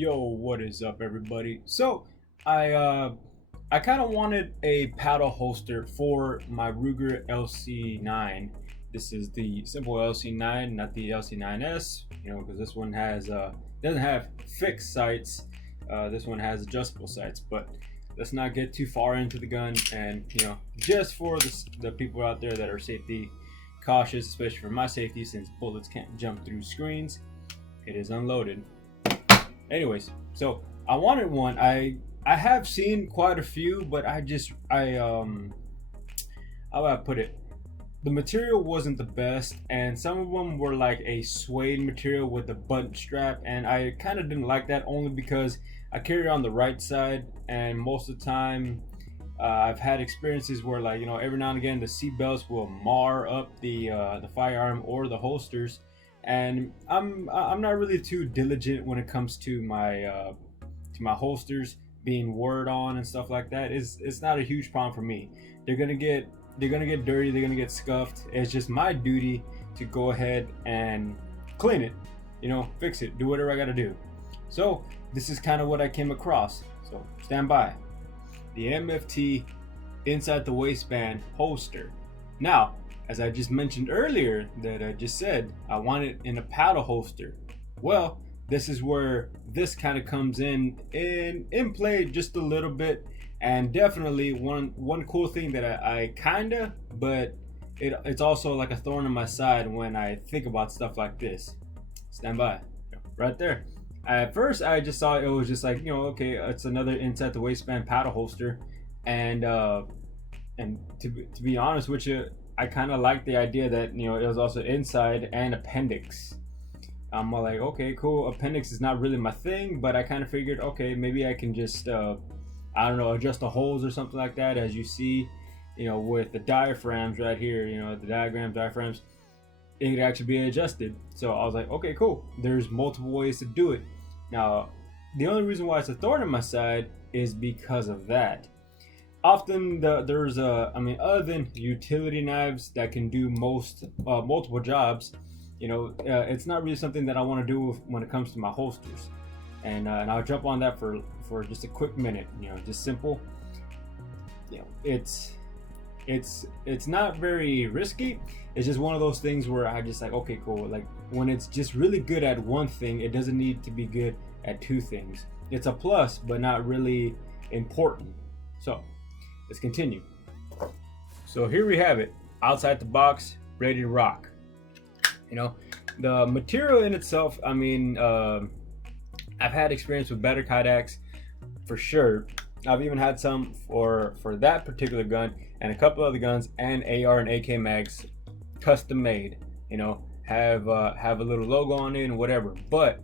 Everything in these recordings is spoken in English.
Yo, what is up, everybody? So, I kind of wanted a paddle holster for my Ruger LC9. This is the simple LC9, not the LC9S. Because this one has doesn't have fixed sights. This one has adjustable sights. But let's not get too far into the gun. And just for the people out there that are safety cautious, especially for my safety, since bullets can't jump through screens, it is unloaded. Anyways, so I wanted one. I have seen quite a few, but how do I put it? The material wasn't the best, and some of them were like a suede material with a button strap, and I kind of didn't like that, only because I carry it on the right side, and most of the time I've had experiences where, like, every now and again the seat belts will mar up the firearm or the holsters, and I'm not really too diligent when it comes to my holsters being word on and stuff like that. It's not a huge problem for me. They're gonna get dirty, they're gonna get scuffed. It's just my duty to go ahead and clean it, fix it, do whatever I gotta do. So this is kind of what I came across. So stand by. The MFT inside the waistband holster. Now, as I just mentioned earlier, that I just said I want it in a paddle holster. Well, this is where this kind of comes in play just a little bit, and definitely one cool thing that I kinda, but it's also like a thorn in my side when I think about stuff like this. Stand by, right there. At first, I just saw it was just like, okay, it's another inside the waistband paddle holster, and to be honest with you, I kind of like the idea that it was also inside and appendix. I'm like, okay, cool. Appendix is not really my thing, but I kind of figured, okay, maybe I can just I don't know, adjust the holes or something like that. As you see, with the diaphragms right here, the diaphragms, it could actually be adjusted. So I was like, okay, cool. There's multiple ways to do it. Now, the only reason why it's a thorn in my side is because of that. Often there's other than utility knives that can do multiple jobs, it's not really something that I want to do when it comes to my holsters, and I'll jump on that for just a quick minute. Just simple. It's not very risky. It's just one of those things where I just like, okay, cool. Like, when it's just really good at one thing, it doesn't need to be good at two things. It's a plus, but not really important. So let's continue. So here we have it, outside the box, ready to rock. The material in itself, I've had experience with better kydex for sure. I've even had some for that particular gun and a couple other guns, and AR and AK mags custom made, have a little logo on it and whatever. But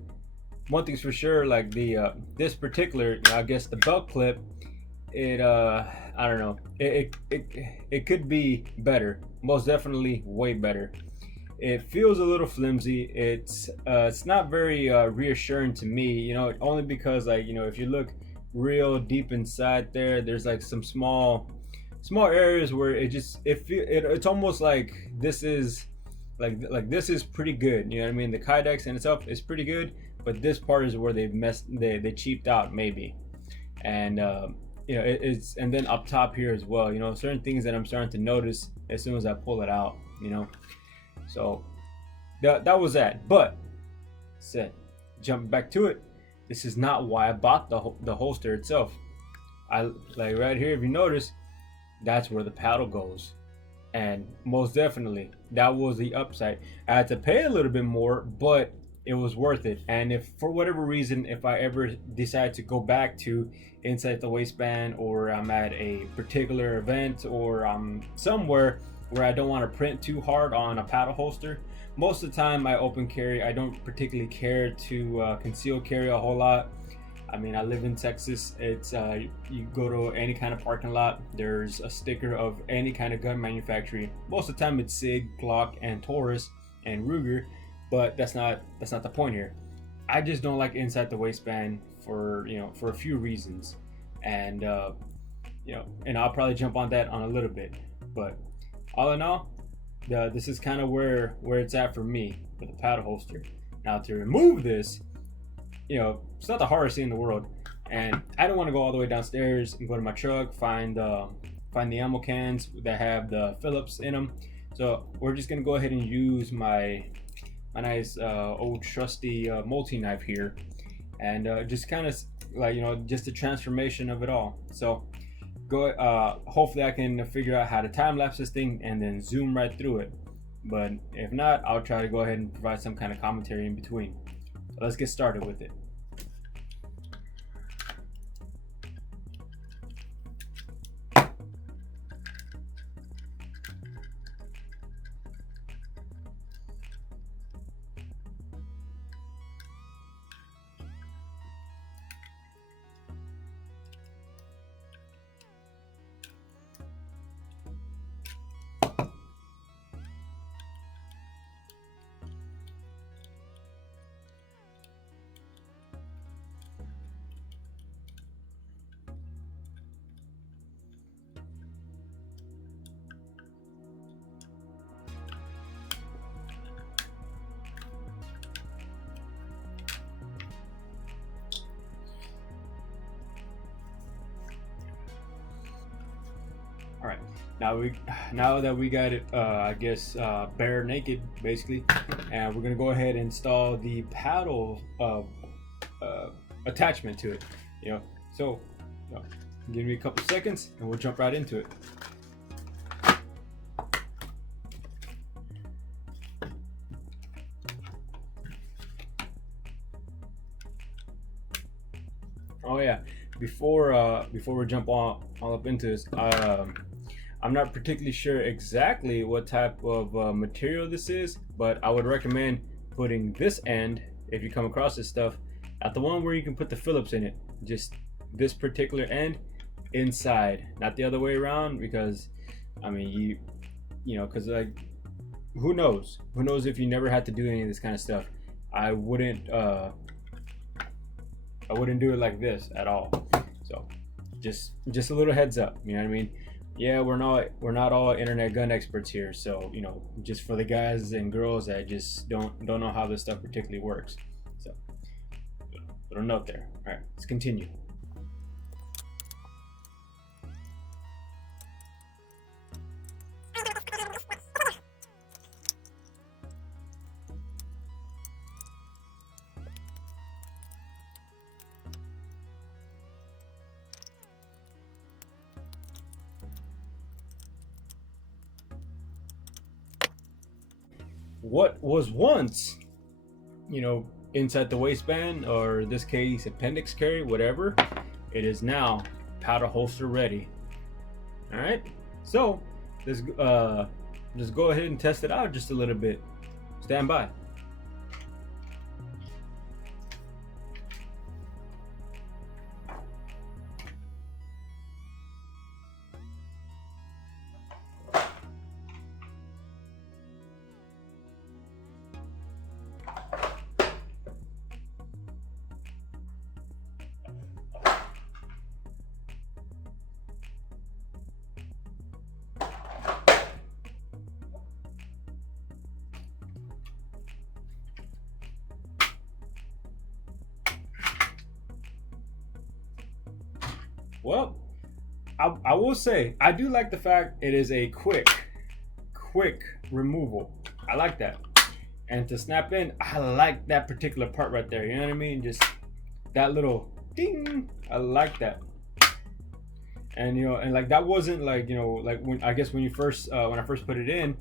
one thing's for sure, like this particular, I guess the belt clip, it I don't know, it could be better, most definitely way better. It feels a little flimsy. It's not very reassuring to me, only because, like, if you look real deep inside there's like some small areas where it's almost like this is like this is pretty good, you know what I mean? The kydex in itself is pretty good, but this part is where they cheaped out maybe. And it's, and then up top here as well, certain things that I'm starting to notice as soon as I pull it out, So that was that. But jump back to it. This is not why I bought the holster itself. I like right here, if you notice, that's where the paddle goes, and most definitely that was the upside. I had to pay a little bit more, but it was worth it. And if for whatever reason, if I ever decide to go back to inside the waistband, or I'm at a particular event, or I'm somewhere where I don't want to print too hard on a paddle holster, most of the time I open carry. I don't particularly care to conceal carry a whole lot. I live in Texas. It's you go to any kind of parking lot, there's a sticker of any kind of gun manufacturer. Most of the time it's SIG, Glock, and Taurus, and Ruger, but that's not the point here. I just don't like inside the waistband for a few reasons, and and I'll probably jump on that on a little bit. But all in all, this is kind of where it's at for me with the paddle holster. Now, to remove this, you know, it's not the hardest thing in the world. And I don't want to go all the way downstairs and go to my truck, find the ammo cans that have the Phillips in them. So we're just gonna go ahead and use my nice old trusty multi-knife here, and just kind of like, you know, just the transformation of it all. So go hopefully I can figure out how to time lapse this thing and then zoom right through it. But if not, I'll try to go ahead and provide some kind of commentary in between. So let's get started with it. All right, now that we got it, I guess bare naked basically, and we're gonna go ahead and install the paddle attachment to it. You know, so you know, give me a couple seconds and we'll jump right into it. Oh yeah, before we jump all up into this, I'm not particularly sure exactly what type of material this is, but I would recommend putting this end, if you come across this stuff, at the one where you can put the Phillips in it. Just this particular end inside, not the other way around, because I mean you know, because like who knows if you never had to do any of this kind of stuff. I wouldn't do it like this at all. So just a little heads up, you know what I mean? Yeah, we're not all internet gun experts here, so you know, just for the guys and girls that just don't know how this stuff particularly works. So little note there. All right, let's continue. What was once, you know, inside the waistband, or in this case appendix carry, whatever, it is now powder holster ready. All right, so let's just go ahead and test it out just a little bit. Stand by. Well, I will say I do like the fact it is a quick removal. I like that. And to snap in, I like that particular part right there. You know what I mean? Just that little ding. I like that. And you know, and like that wasn't like, you know, like when I guess when you first when I first put it in.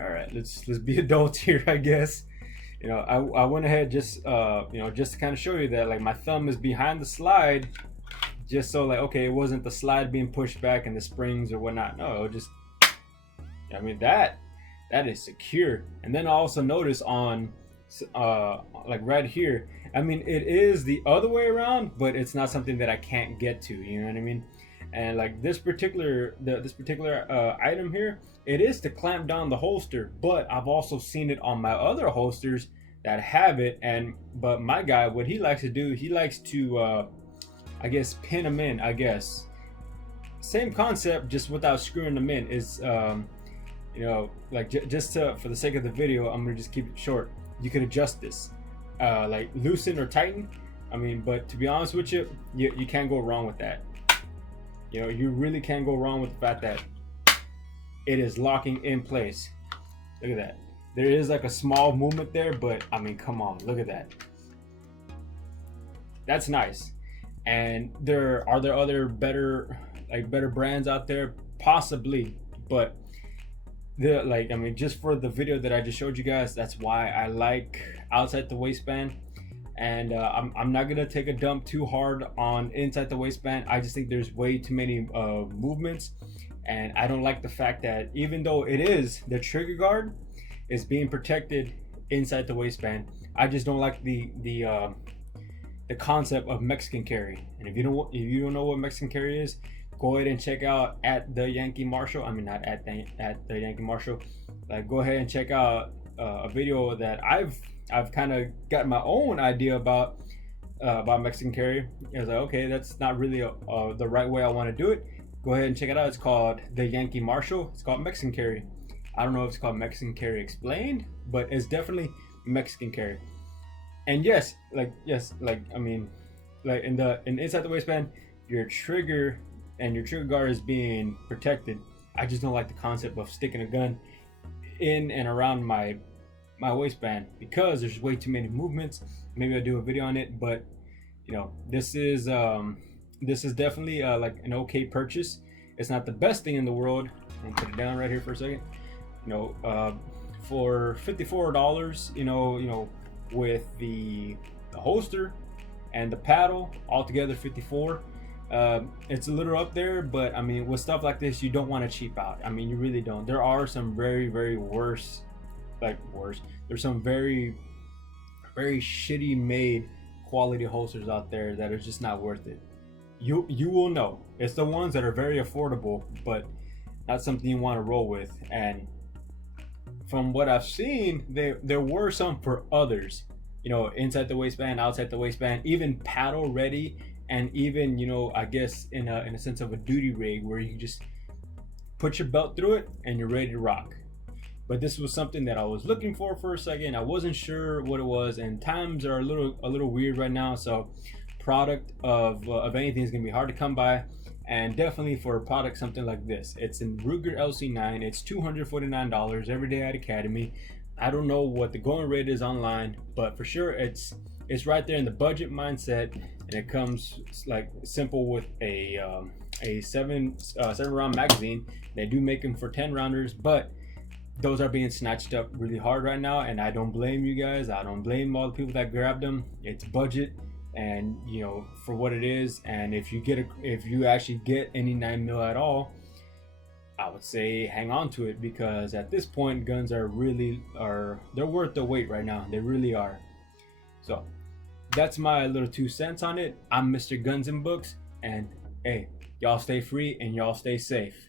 All right, let's be adults here, I guess. You know, I went ahead just you know, just to kind of show you that like my thumb is behind the slide, just so like, okay, it wasn't the slide being pushed back and the springs or whatnot. No, it just, I mean, that is secure. And then I also notice on like right here, I mean, it is the other way around, but it's not something that I can't get to, you know what I mean? And like this particular item here, it is to clamp down the holster, but I've also seen it on my other holsters that have it. And but my guy, what he likes to do, he likes to I guess pin them in. I guess same concept, just without screwing them in. Is you know, like just to, for the sake of the video, I'm gonna just keep it short. You could adjust this. like loosen or tighten. I mean, but to be honest with you, you can't go wrong with that. You know, you really can't go wrong with the fact that it is locking in place. Look at that. There is like a small movement there, but I mean, come on, look at that. That's nice. And there other better brands out there? Possibly, but I mean, just for the video that I just showed you guys, that's why I like outside the waistband. And I'm not gonna take a dump too hard on inside the waistband. I just think there's way too many movements, and I don't like the fact that even though it is the trigger guard is being protected inside the waistband, I just don't like the concept of Mexican carry. And if you don't know what Mexican carry is, go ahead and check out at the Yankee Marshall. I mean, not at the Yankee Marshall. Like, go ahead and check out a video that I've kind of got my own idea about Mexican carry. I was like, okay, that's not really the right way I want to do it. Go ahead and check it out. It's called the Yankee Marshall. It's called Mexican carry. I don't know if it's called Mexican carry explained, but it's definitely Mexican carry. And yes, I mean, like inside the waistband, your trigger guard is being protected. I just don't like the concept of sticking a gun in and around my waistband because there's way too many movements. Maybe I'll do a video on it, but you know, this is definitely like an okay purchase. It's not the best thing in the world. I'm gonna put it down right here for a second. You know, for $54, you know, with the holster and the paddle altogether, 54. It's a little up there, but I mean, with stuff like this, you don't want to cheap out. I mean, you really don't. There are some very worse. There's some very shitty made quality holsters out there that are just not worth it. You will know. It's the ones that are very affordable, but not something you want to roll with. And from what I've seen, there were some for others. You know, inside the waistband, outside the waistband, even paddle ready, and even, you know, I guess in a sense of a duty rig where you just put your belt through it and you're ready to rock. But this was something that I was looking for a second. I wasn't sure what it was, and times are a little weird right now, so product of anything is gonna be hard to come by. And definitely for a product something like this, it's in Ruger LC9. It's $249 every day at Academy. I don't know what the going rate is online, but for sure it's right there in the budget mindset, and it comes like simple with a 7-round magazine. They do make them for 10 rounders, but those are being snatched up really hard right now, and I don't blame you guys. I don't blame all the people that grabbed them. It's budget, and you know, for what it is. And if you actually get any 9mm at all, I would say hang on to it, because at this point guns they're worth the wait right now. They really are. So that's my little 2 cents on it. I'm Mr. Guns and Books, and hey, y'all stay free and y'all stay safe.